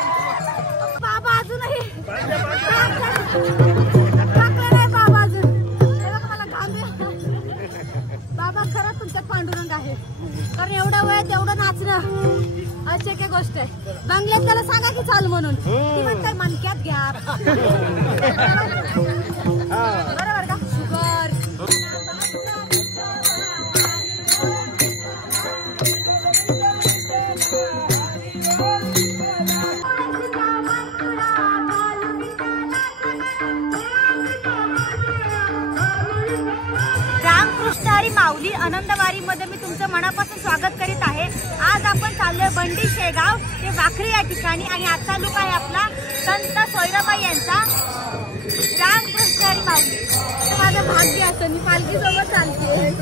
बाबा अजूनही नाही बाबा अजून मला घाम बाबा खरंच तुमच्यात पांडुरंग आहे कारण एवढं वय तेवढं नाचणं अशक्य गोष्ट आहे. बंगल्यात त्याला सांगा की चाल म्हणून ती म्हणते मनक्यात घ्या बरोबर का शुगर माऊली आनंदवारी मध्ये मी तुमचं मनापासून स्वागत करीत आहे. आज आपण चाललोय बंडी शेगाव ते वाखरी या ठिकाणी आणि आजचा लुक आहे आपला संत सोयराबाई यांचा रामकृष्ण हरी माऊली. माझं भाग्य असं मी पालखी सोबत चालते.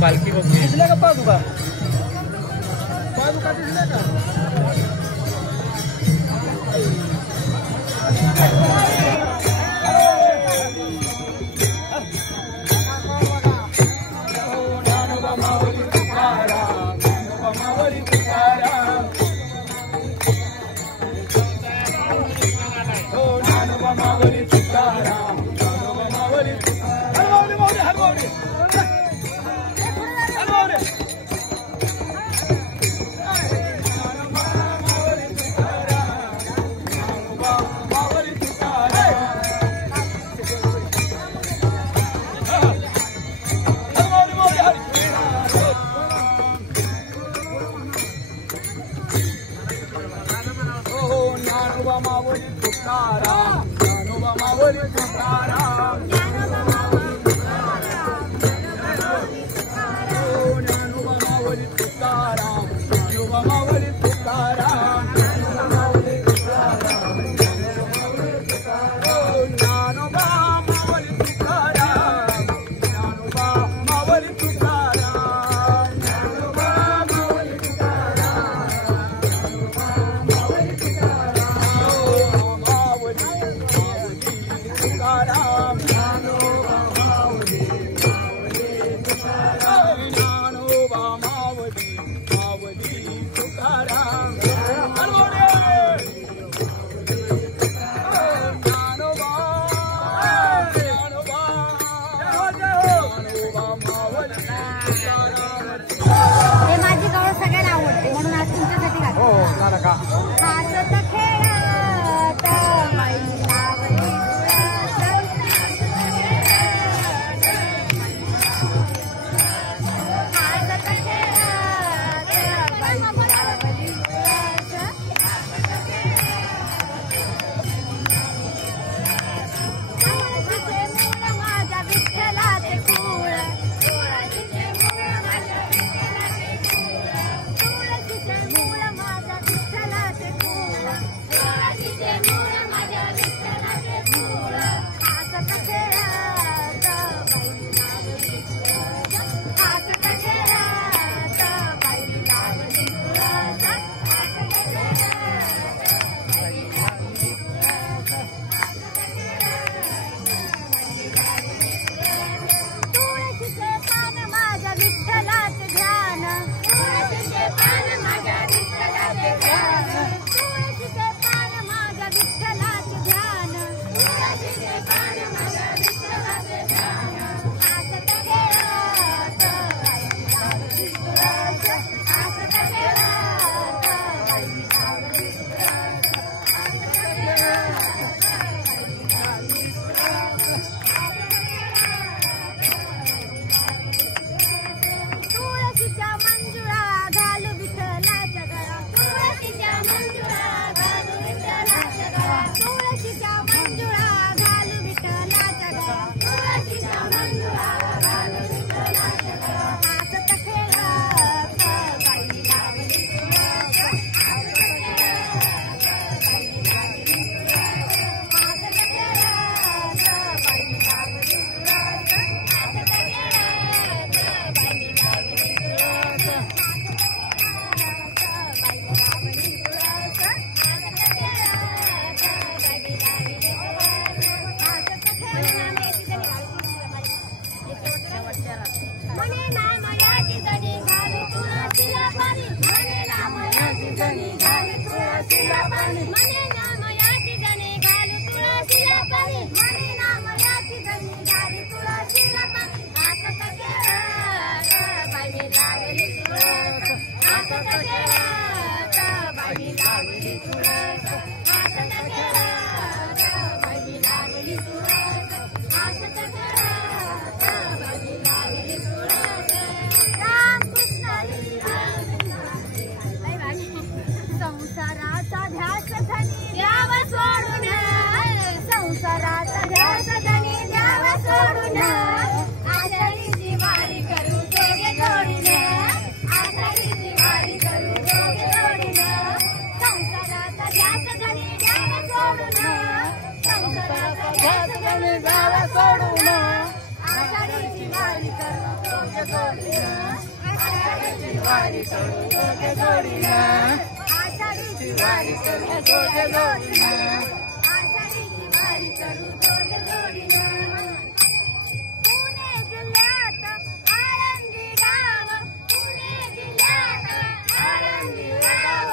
पालखी बघ दिसल्या का पादुका दिसल्या का मावली तुकाराम ज्ञानोबा मावली तुकाराम ज्ञानोबा मावली तुकाराम ज्ञानोबा मावली तुकाराम ज्ञानोबा मावली तुकाराम ज्ञानोबा मावली तुकाराम ज्ञानोबा मावली तुकाराम नामयाची जणी घालू तुळशीला पाणी म्हणे नामयाची जणी घालू तुळशीला पाणी म्हणे नामयाची जणी घालू तुळशीला पाणी आसत केळत बाई लागली तुळस आसत केळत बाई लागली तुळस आसत केळत बाई लागली तुळस आसत केळत बाई लागली तुळस रामकृष्ण हरी संसाराचा ध्यास धनी द्याव सोडून संसाराचा ध्यास धनी द्याव सोडून आषाढीची वारी करू दोघे जोडून आषाढीची वारी करू दोघे जोडून संसाराचा ध्यास धनी द्याव सोडून संसाराचा ध्यास धनी द्याव सोडून आषाढीची वारी करू दोघे जोडून आषाढीची वारी करू दोघे जोडून आषाढीची वारी करू दोघे जोडीनं आषाढीची वारी करू दोघे जोडीनं पुणे जिल्ह्यात आळंदी गाव पुणे जिल्ह्यात आळंदी गाव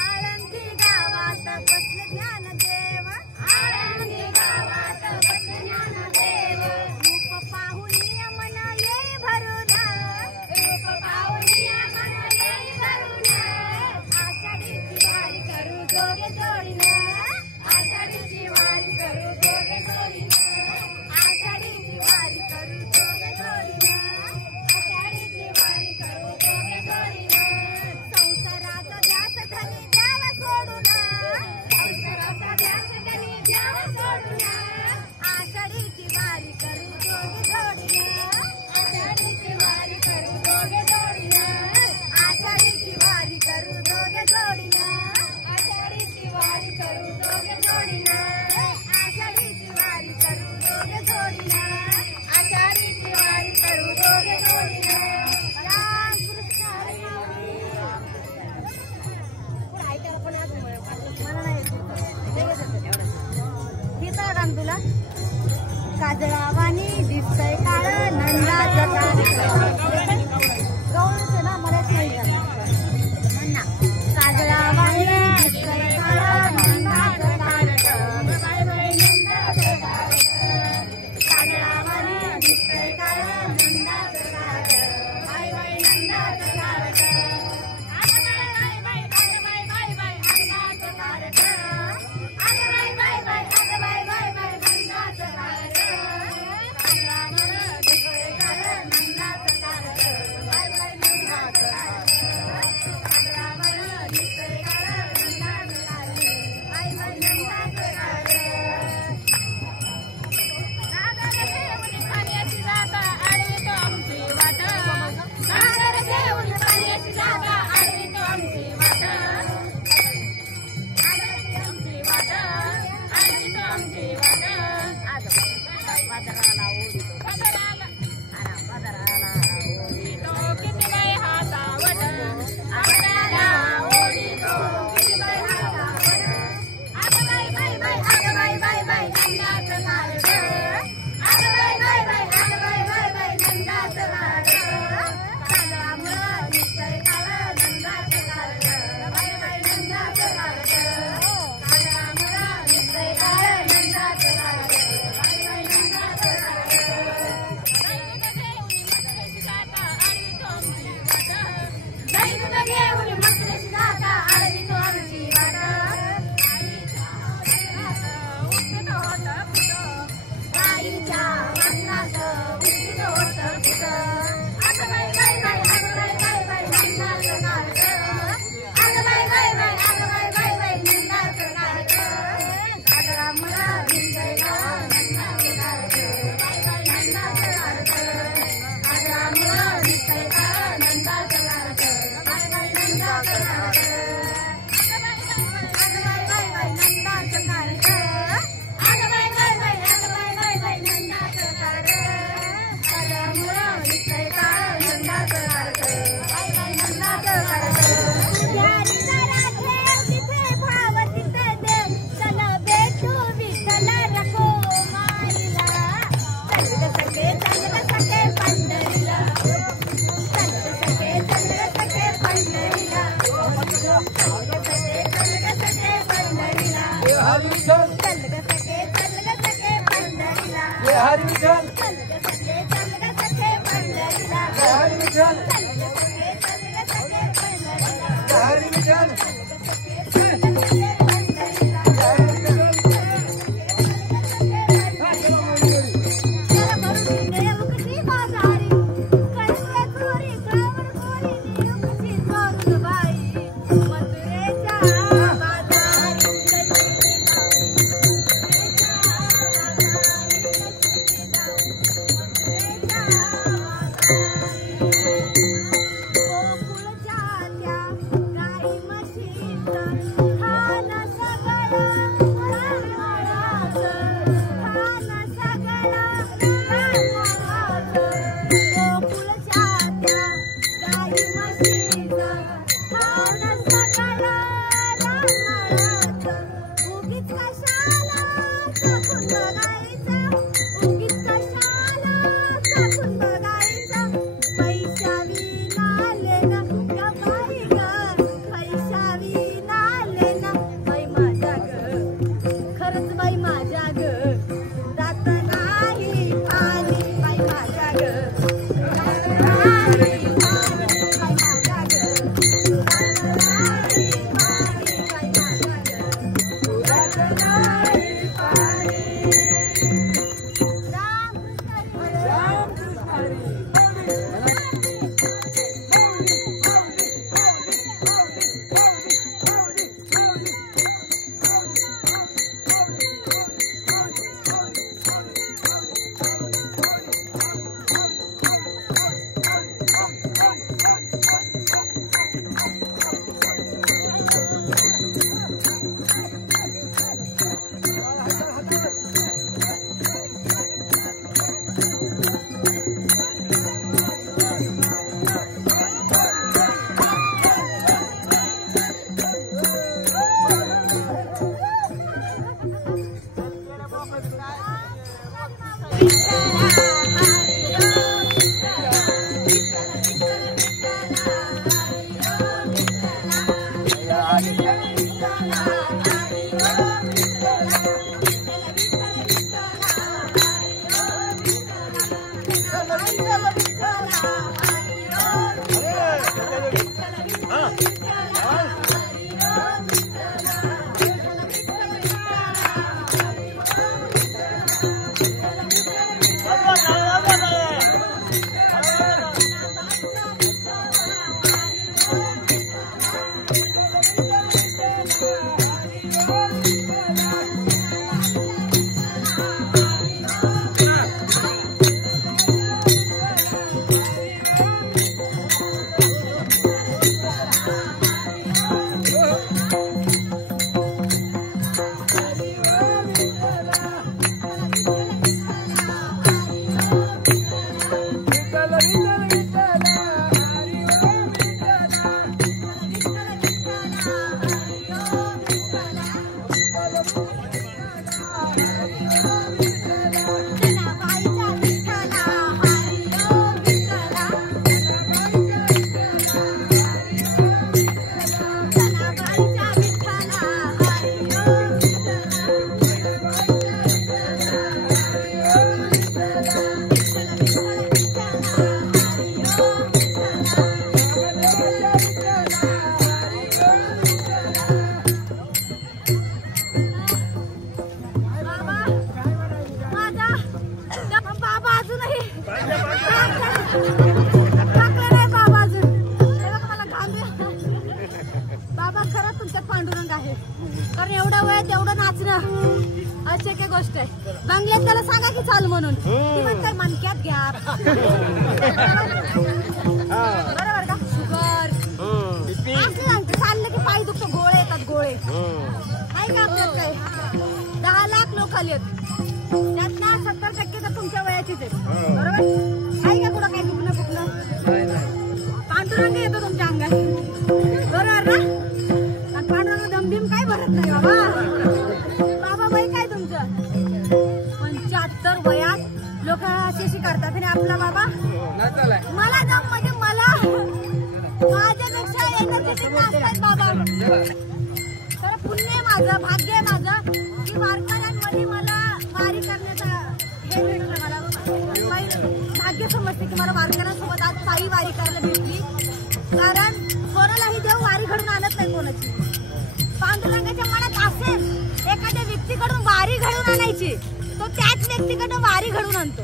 आळंदी गावात बसले ज्ञानदेव आळंदी गावात बसले ज्ञानदेव रूप पाहुनी मन येई भरून रूप पाहुनी मन येई भरून आषाढीची वारी करू दोघे जोडीनं आषाढीची वारी करू दोघे जोडीनं आषाढीची वारी करू दोघे जोडीनं आषाढीची वारी करू दोघे जोडीनं संसाराचा ध्यास धनी द्याव सोडून संसाराचा ध्यास धनी द्याव सोडून आषाढीची वारी करू दोघे जोडीनं आषाढीची वारी करू दोघे जोडीनं आषाढीची वारी करू दोघे जोडीनं आषाढीची वारी करू दोघे जोडीनं आषाढीची वारी करू दोघे जोडीनं आषाढीची वारी करू दोघे जोडीनं रामकृष्ण हरी ऐकायला पण आज मला नाही येत गाणं तुला काजळावानी दिसतंय काळ नंदाचं गौरच ना मला नाही म्हणा काजळावानी दिसतंय काळ नंदाचं काजळावानी दिसतंय काळ नंदाचं बाय बाय नंदाचं पंढरीला हरी विठ्ठल हरी विठ्ठल हरी विठ्ठल हरी विठ्ठल अशक्य गोष्ट आहे. बंगल्यात त्याला सांगा की चाल म्हणून, ती म्हणते मनक्यात घ्या. बरोबर का? शुगर असं सांगते, चाललं की पाय दुखतो, गोळे येतात गोळे. आहे का आपल्यात काय? 10 लाख लोक आलेत, त्यातला 70% तर तुमच्या वयाचीच आहेत. बरोबर आहे का? कुठं काय दुखणं कुठलं पांडुरंग येतो तुमच्या अंगात. बरोबर ना? आणि पांडुरंग दमबिम काय भरत नाही बाबा. वय काय तुमचं? 75 वयात लोक अशी करतात आणि आपला बाबा मला दम म्हणजे मला माझ्यापेक्षा एनर्जेटिक असतात बाबा. तर पुण्य आहे माझं, भाग्य आहे माझं की वारकऱ्यांमध्ये मला वारी करण्याचा हे भेटलं. मला भाग्य समजते की मला वारकऱ्यांसोबत आज पायी वारी करायला भेटली. कारण कोणालाही देव वारी घडून आणत नाही कोणाची. पांडुरंगाच्या मनात असेल एखाद्या व्यक्तीकडून वारी घडून आणायची, तो त्याच व्यक्तीकडून वारी घडून आणतो.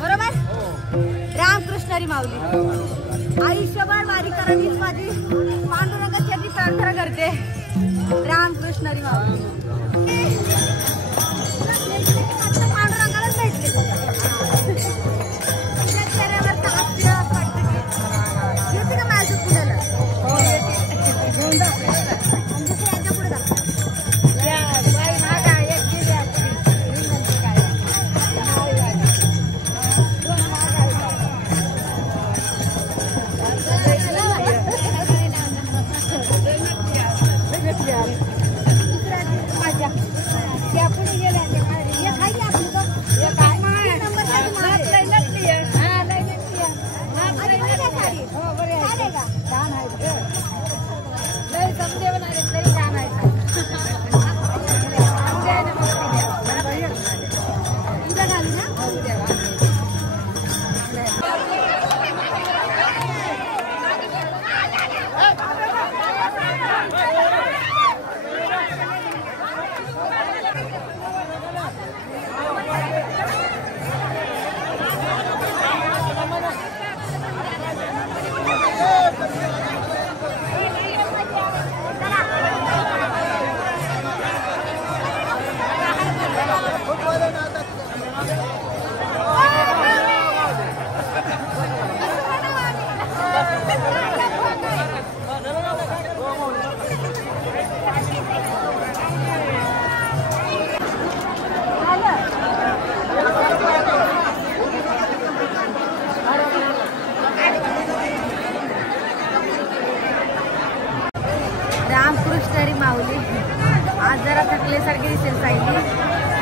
बरोबर. रामकृष्ण हरी माऊली. आयुष्यभर वारी करावीच माझी पांडुरंगाची प्रार्थना करते. रामकृष्ण हरी माऊली. पांडुरंगालाच भेटले. येते का माझ्या पुण्याला? रामकृष्ण हरी माऊली. आज जरा थकल्यासारखी दिसेल सायली,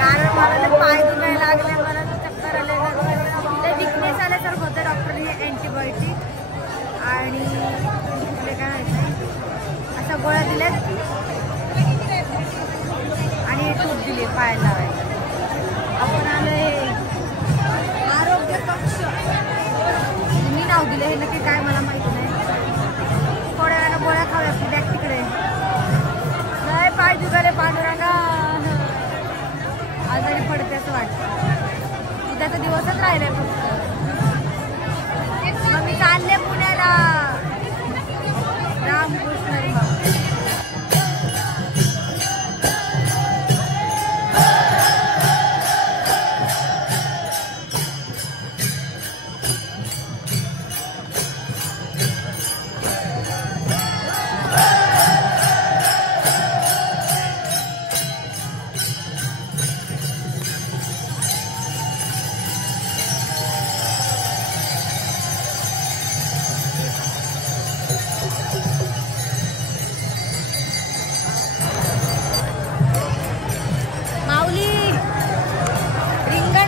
कारण मला पाय दुखायला लागले, मला चक्कर आले, ते विकनेस आल्यासारखं होतं. डॉक्टरने अँटीबायोटिक आणि ते काय माहिती अशा गोळ्या दिल्यात आणि टूप दिली पायाला लावायला. आपण आलो हे आरोग्य कक्ष, मी नाव दिलं हे नक्की काय मला माहिती नाही. थोड्या वेळानं गोळ्या खाव्या बॅग तिकडे. नाही पाय दुखायले पांडुरंगा, आजारी पडते असं वाटतं. उद्याचा दिवसच राहिलाय फक्त. मग मी चालले पुण्याला. रामकृष्ण हरी माऊली.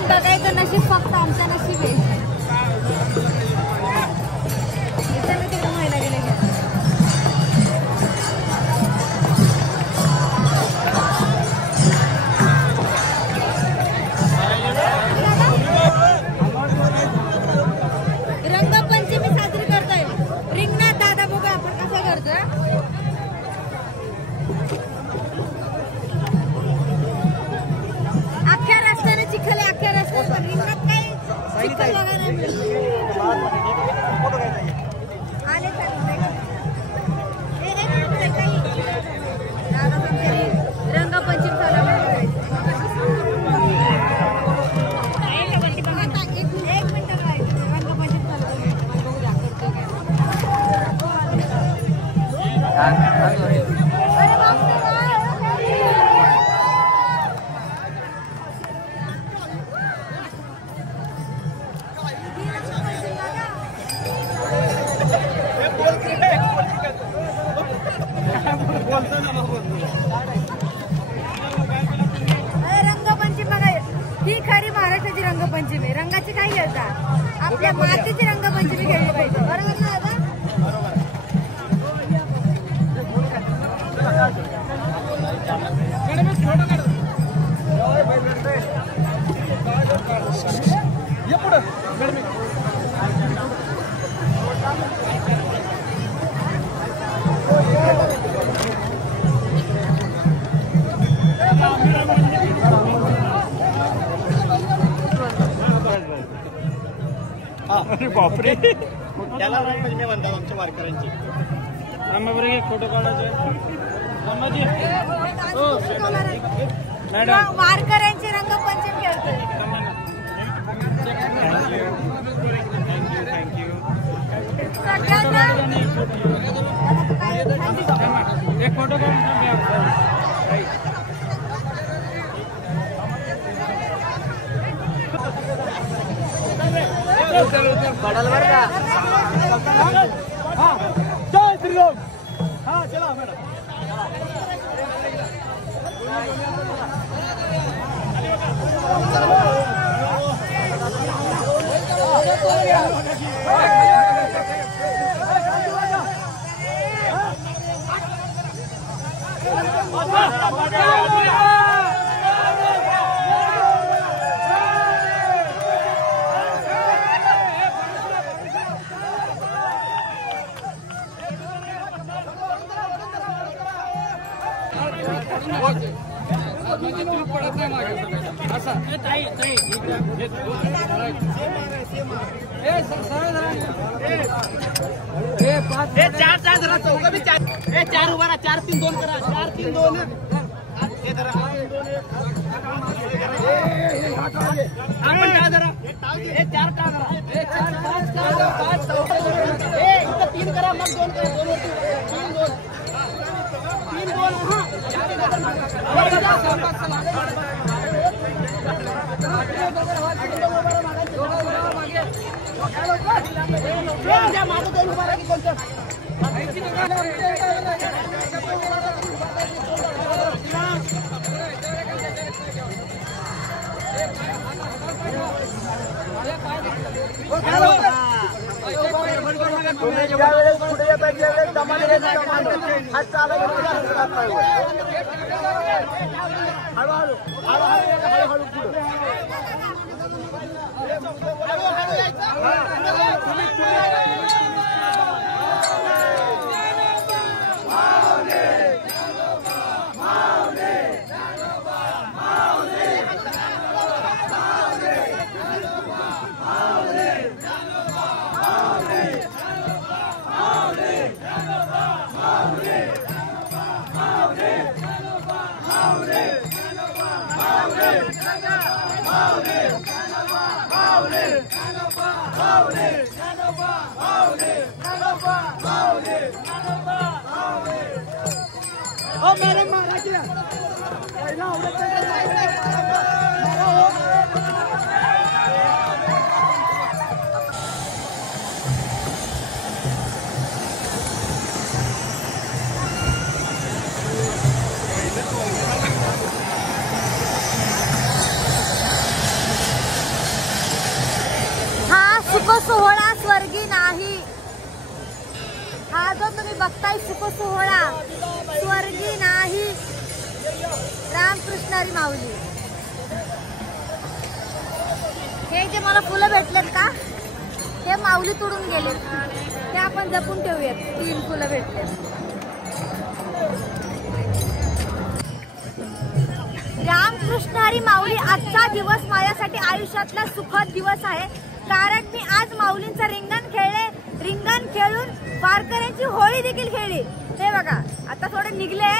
बघायचं नशीब फक्त आमचं नशीब आहे. महिला गेले रंगपंचमी साजरी करतोय रिंगणात. दादा बघा आपण कसं करतोय. अख्ख्या रस्त्याने चिखल आहे, अख्ख्या रस्त्याने रिंगणात काही चिखल बघायला नाही मिळत. आले रंगपंचमी चालू रंगपंचमी बघा, ही खरी महाराष्ट्राची रंगपंचमी. रंगाची काही खेळतात, आपल्या मातीची रंगपंचमी खेळली पाहिजे. बरोबर ना दादा? अरे बापरे. त्याला रंगपंचमी म्हणतात आमच्या वारकऱ्यांची. बरोबर फोटो काढायचे मॅडम. वारकऱ्यांची रंगपंचमी खेळतोय. सगळ्यांना एक फोटो पडाल बरं का. जय श्रीराम. हा चला मॅडम. चार उभा 4-3-2 करा. 4-3-2 आपण टाळा जरा. 4 टाळा जरा. 3 करा मग 2 करा. 3-2 माझं 2 उभा राहा की कोणतं. तुम्ही ज्या वेळेस पुढे येता त्यावेळेस दमाने हात चालू हळूहळू हळूहळू पुढे. सोहळा स्वर्गी नाही. हा जो तुम्ही बघताय सुख सोहळा स्वर्गी नाही. रामकृष्ण हरी माऊली. हे जे मला फुलं भेटलेत का हे माऊली तोडून गेलेत. ते आपण जपून ठेवूयात. 3 फुलं भेटलेत. रामकृष्ण हरी माऊली. आजचा दिवस माझ्यासाठी आयुष्यातला सुखद दिवस आहे. कारण मी आज माऊलींचं रिंगण खेळले. रिंगण खेळून वारकऱ्यांची होळी देखील खेळली. हे बघा आता थोडे निघले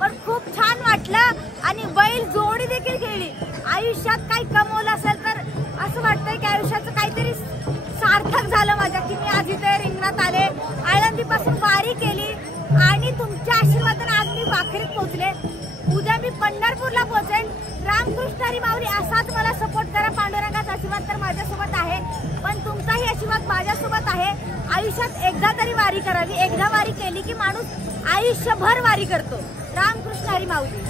पण खूप छान वाटलं. आणि बैल जोडी देखील खेळली. आयुष्यात काही कमवलं असेल तर असं वाटतंय की आयुष्याचं काहीतरी सार्थक झालं माझ्या, की मी आज इथे रिंगणात आले. आळंदीपासून वारी केली आणि तुमच्या आशीर्वादाने आज मी वाखरीत पोहोचले. उद्या मी पंढरपूरला पोहोचेन. रामकृष्ण हरी माऊली असाच मला सपोर्ट करा. पांडुरंगाचा आशीर्वाद तर माझ्यासोबत आहे पण तुमचाही आशीर्वाद माझ्यासोबत आहे. आयुष्यात एकदा तरी वारी करावी. एकदा वारी केली की माणूस आयुष्यभर वारी करतो. रामकृष्ण हरी माऊली.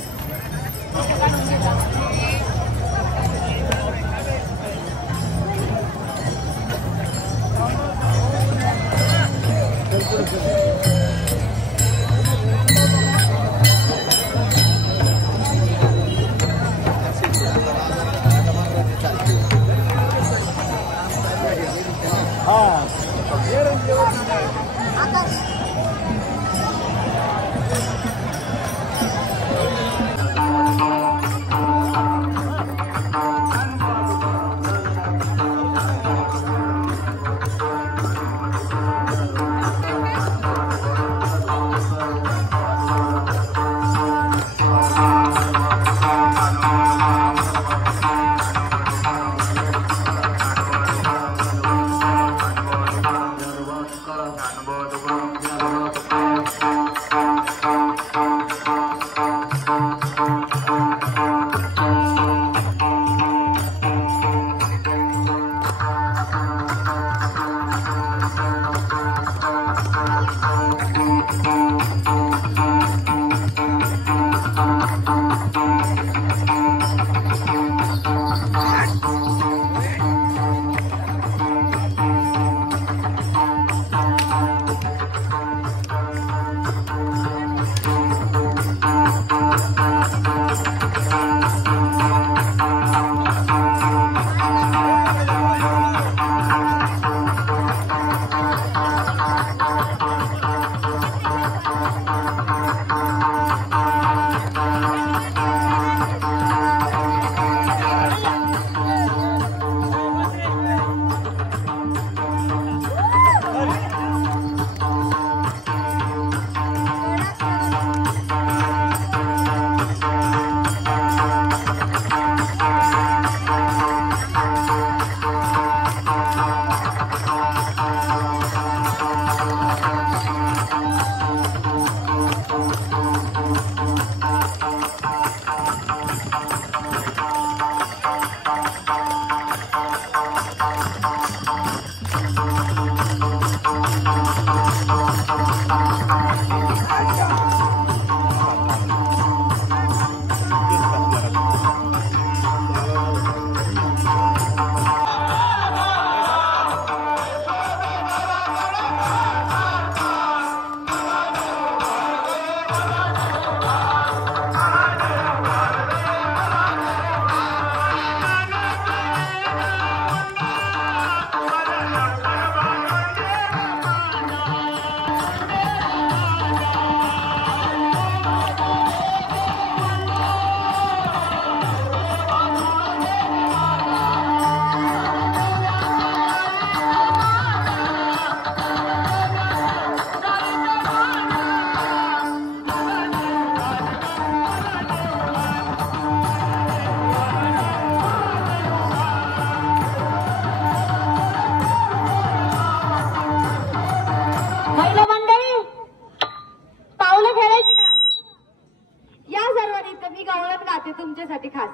होती तुमच्यासाठी खास.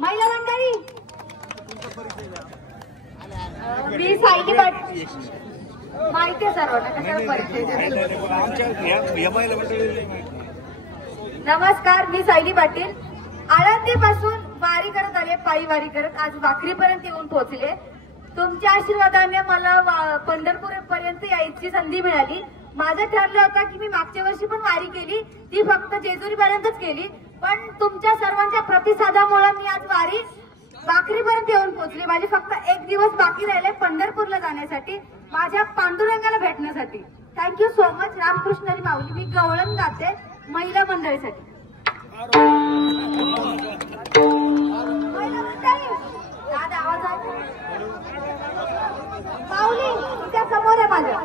महिला मंडळी, मी सायली पाटील. माहिती आहे सर्वांना कशाला परिचय. नमस्कार, मी सायली पाटील. आळंदीपासून वारी करत आले, पायी वारी करत आज वाखरीपर्यंत येऊन पोहोचले. तुमच्या आशीर्वादाने मला पंढरपूर पर्यंत यायची संधी मिळाली. माझं ठरलं होतं की मी मागच्या वर्षी पण वारी केली, ती फक्त जेजुरी पर्यंतच केली. पण तुमच्या सर्वांच्या प्रतिसादामुळे मी आज वारी वाखरीपर्यंत येऊन पोहोचली. माझे फक्त एक दिवस बाकी राहिले पंढरपूरला जाण्यासाठी, माझ्या पांडुरंगाला भेटण्यासाठी. Thank you so much. Ramkrishna Hari Mauli. मी गवळण गाते महिला मंडळीसाठी. महिला मंडळी, दादा आवाज आहे माऊली त्या समोर आहे माझ्या.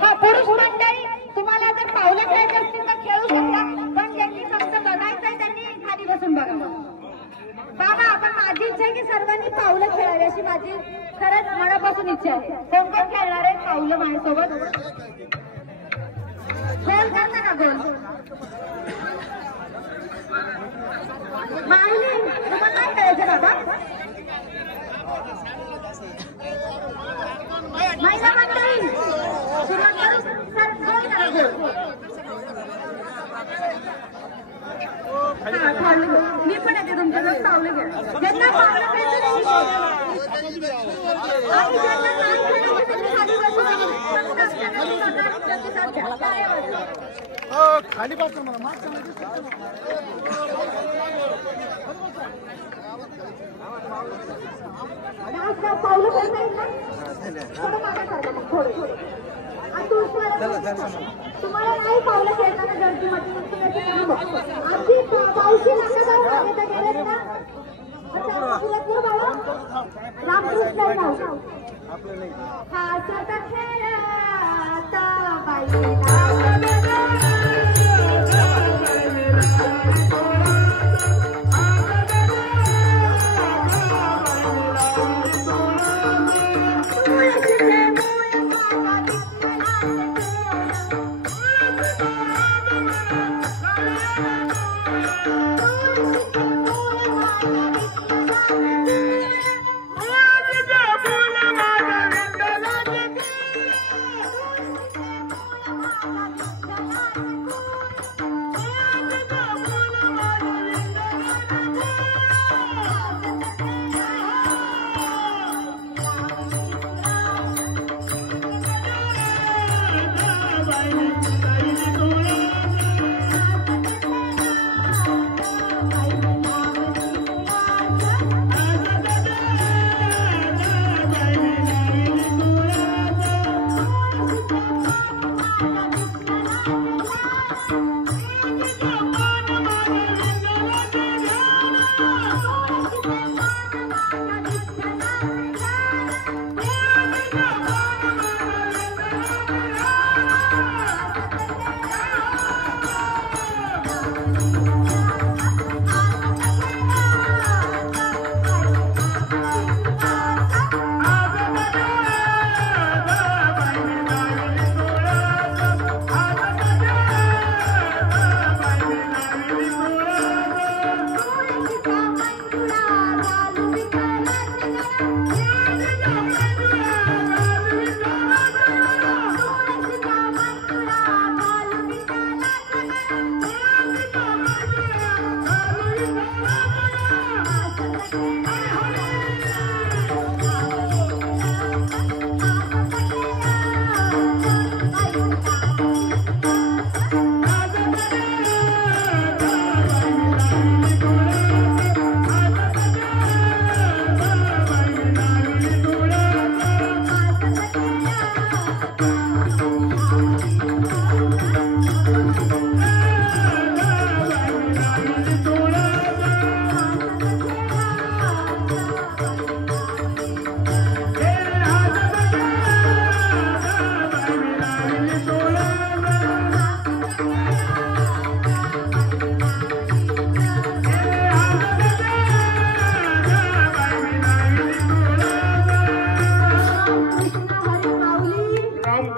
हा पुरुष मंडळी, तुम्हाला जर पावलं खेळायचे असतील तर खेळू शकता, पण ज्यांनी फक्त बघायचंय त्यांनी खाली बसून बघा. बाबा, आपण माझी इच्छा आहे की सर्वांनी पावलं खेळावी, अशी माझी खरंच मनापासून इच्छा आहे. कोण कोण खेळणार आहे पावलं माझ्यासोबत? गोल करता का गोल? माऊली, तुम्हाला काय खेळायचं बाबा? महिला मंडळी सुरुवात करू. सर गोल करा, गोल. मी पण येते तुमच्याकडे पावलं घ्या. ज्यांना पावलं खेळायचं आणि ज्यांना नाही खेळायचं त्यांनी खाली बसून प्रतिसाद घ्या. खाली पाहतो मला पावलं खेळता येईल ना? थोडं मागे सरका मग, थोडं. तुम्हाला नाही पावलं खेळताना गर्दी मध्ये आमची पावशी नाका गेलेत ना. रामकृष्ण हा सता खेळता बाई.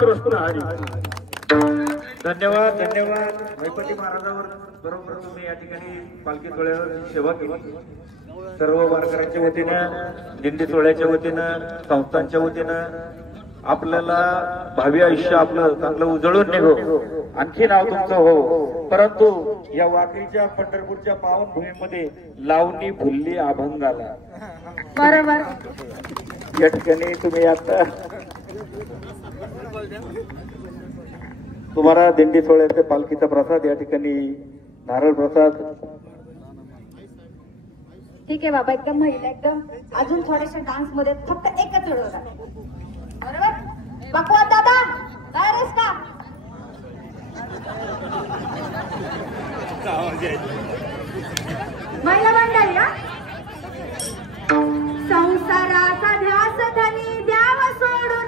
रामकृष्ण हरी. धन्यवाद धन्यवाद. गणपती महाराजावर बरोबर तुम्ही या ठिकाणी पालखी सोहळ्यावर सेवा केली. सर्व वारकऱ्यांच्या वतीनं, दिंडी सोहळ्याच्या वतीनं, संस्थांच्या वतीनं आपल्याला भावी आयुष्य आपलं चांगलं उजळून निघो, आणखी नाव तुमचं हो. परंतु या वाकरीच्या पंढरपूरच्या पावन भूमीमध्ये लावणी भुलली अभंगाला. बरोबर. या ठिकाणी तुम्ही आता तुम्हाला दिंडी सोहळ्याच्या पालखीचा प्रसाद या ठिकाणी नारळ प्रसाद. ठीक आहे बाबा, एकदम महिला एकदम अजून थोडेसे डान्स मध्ये फक्त एकच वेळ होता. बरोबर. बकवाद दादा तयार का? महिला मंडळी ना, संसाराचा ध्यास धनी द्याव सोडून,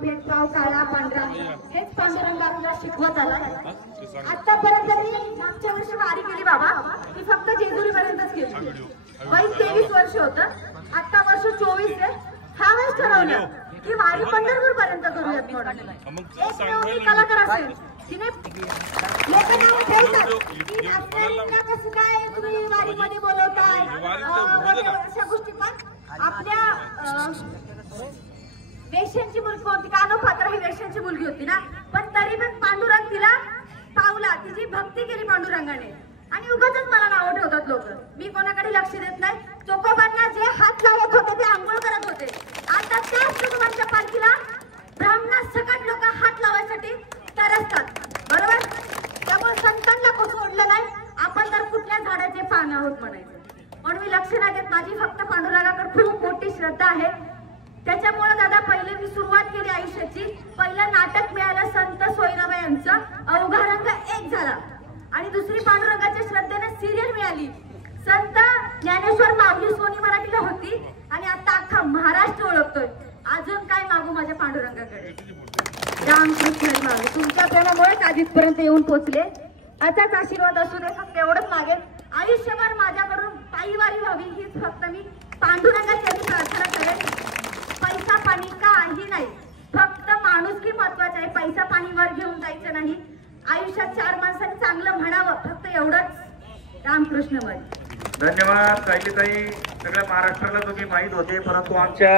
भेदभाव काळा पांढरा हेच पांडुरंग आपल्याला शिकवत आला. आतापर्यंत मी मागच्या वर्षी वारी केली बाबा, ती फक्त जेजुरी पर्यंतच केली. वय 23 वर्ष होतं, आता वर्ष 24 आहे. ह्या वेळेस ठरवलं की वारी पंढरपूर पर्यंत करूयात म्हणून. एक नवरी कलाकार असेल तिने लोक नाव ठेवतात की आपल्याला कसं काय तुम्ही वारीमध्ये बोलवताय अशा गोष्टी. पण आपल्या वेश्यांची मुलगी होती, कानोपात्र ही वेश्यांची मुलगी होती ना, पण तरी पण पांडुरंग तिला पावला, तिची भक्ती केली पांडुरंगाने. आणि उगाचच मला नाव ठेवतात लोक, मी कोणाकडे लक्ष देत नाही. चोकोबांना जे हात लावत होते ते आंघोळ करत होते. आता त्याच तुमच्या पालखीला ब्राह्मणा सकट लोक हात लावायसाठी तरसतात. बरोबर. त्यामुळे संतांना कसं सोडलं नाही, आपण तर कुठल्या झाडाचे पान आहोत म्हणायचं. म्हणून मी लक्ष नाही देत. माझी फक्त पांडुरंगाकडे खूप मोठी श्रद्धा आहे. त्याच्यामुळे दादा पहिले मी सुरुवात केली आयुष्याची. पहिलं नाटक मिळालं संत सोयराबाई यांचं, अवघा रंग एक झाला. आणि दुसरी पांडुरंगाच्या श्रद्धेने सिरियल मिळाली, संत ज्ञानेश्वर माऊली सोनी मराठीला होती. आणि आता अख्खा महाराष्ट्र ओळखतोय. अजून काय मागू माझ्या पांडुरंगाकडे. रामकृष्ण मागू. तुमच्या प्रेमामुळेच आज इथपर्यंत येऊन पोहोचले. असाच आशीर्वाद असू दे, फक्त एवढंच मागेल. आयुष्यभर माझ्याकडून पायी वारी व्हावी हीच फक्त मी पांडुरंगाची प्रार्थना करेन. पैसा पाणी काही नाही, फक्त माणुसकी महत्वाची आहे. पैसा पाणी वर घेऊन जायचं नाही. आयुष्यात 4 माणसांनी चांगलं म्हणावं, फक्त एवढंच. रामकृष्ण मध्ये. धन्यवाद कायलीताई. सगळ्या महाराष्ट्राला तुम्ही माहित होते, परंतु आमच्या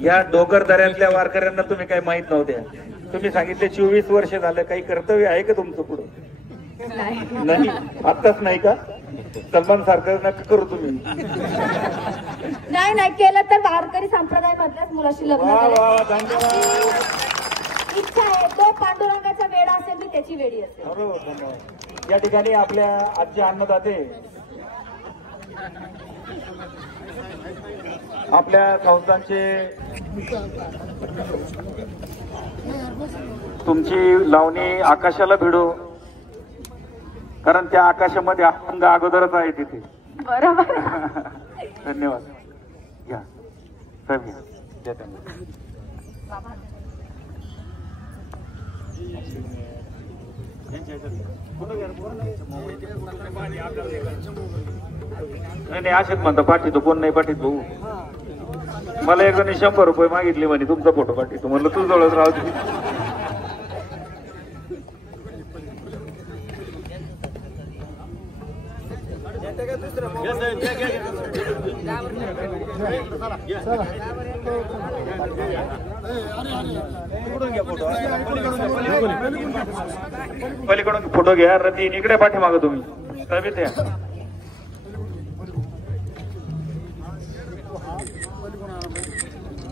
या डोंगर दऱ्यातल्या वारकऱ्यांना तुम्ही काही माहित नव्हते. तुम्ही सांगितले 24 वर्ष झालं, काही कर्तव्य आहे का तुमचं पुढे? नाही, आताच नाही का? सलमान सारखं नका करू तुम्ही. नाही केलं तर वारकरी संप्रदाय मधल्याच मुलाशी लग्न वा करेन. वा, धन्यवाद. इच्छा आहे तो पांडुरंगाचा वेडा असेल मी त्याची वेडी असेल. बरोबर, धन्यवाद. या ठिकाणी आपल्या आजचे अन्नदाते, आपल्या संस्थांचे, तुमची लावणी आकाशाला भिडो, कारण त्या आकाशामध्ये अंग अगोदरच आहे तिथे. बरोबर. धन्यवाद. घ्या साहेब, घ्या द्या त्यांना. नाही असेच म्हणतो पाठीतो, कोण नाही पाठीत भाऊ. मला एक जणी 100 रुपये मागितले म्हणे तुमचा फोटो पाठीतो. म्हणलं तू जवळच राहू दे. पलीकडून फोटो घ्या. रतीन इकडे पाठीमागं तुम्ही साहेब या.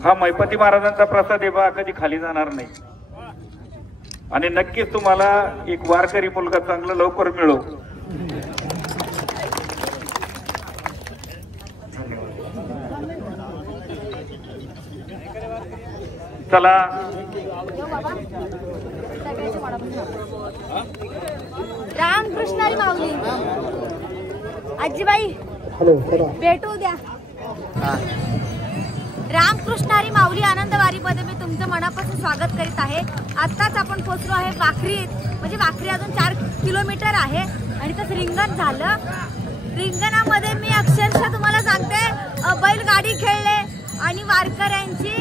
हा मैपती महाराजांचा प्रसाद आहे बा, कधी खाली जाणार नाही. आणि नक्कीच तुम्हाला एक वारकरी मुलगा चांगला लवकर मिळो. चला रामकृष्णारी माऊली. आजीबाई भेटू द्या. रामकृष्णारी माऊली आनंदवारीमध्ये मी तुमचं मनापासून स्वागत करीत आहे. आत्ताच आपण पोहोचलो आहे वाखरीत. म्हणजे वाखरी अजून 4 किलोमीटर आहे आणि तसं रिंगण झालं. रिंगणामध्ये मी अक्षरशः तुम्हाला सांगते बैलगाडी खेळले आणि वारकऱ्यांची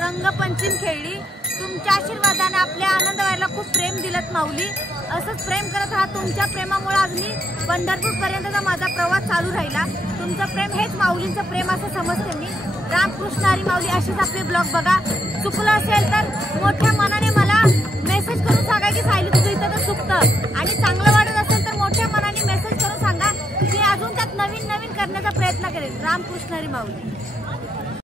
रंगपंचमी खेळली. तुमच्या आशीर्वादाने आपल्या आनंदवारीला खूप प्रेम दिलत माऊली. असंच प्रेम करत राहा. तुमच्या प्रेमामुळे आज मी पंढरपूर पर्यंतचा माझा प्रवास चालू राहिला. तुमचं प्रेम हेच माऊलींचं प्रेम असं समजते मी. रामकृष्णारी माऊली अशीच आपले ब्लॉग बघा. चुकलं असेल तर मोठ्या मनाने मला मेसेज करून सांगा की सायली तुझं इथं तर चुकतं. आणि चांगलं वाटत असेल तर मोठ्या मनाने मेसेज करून सांगा. मी अजून त्यात नवीन करण्याचा प्रयत्न करेन. रामकृष्णारी माऊली.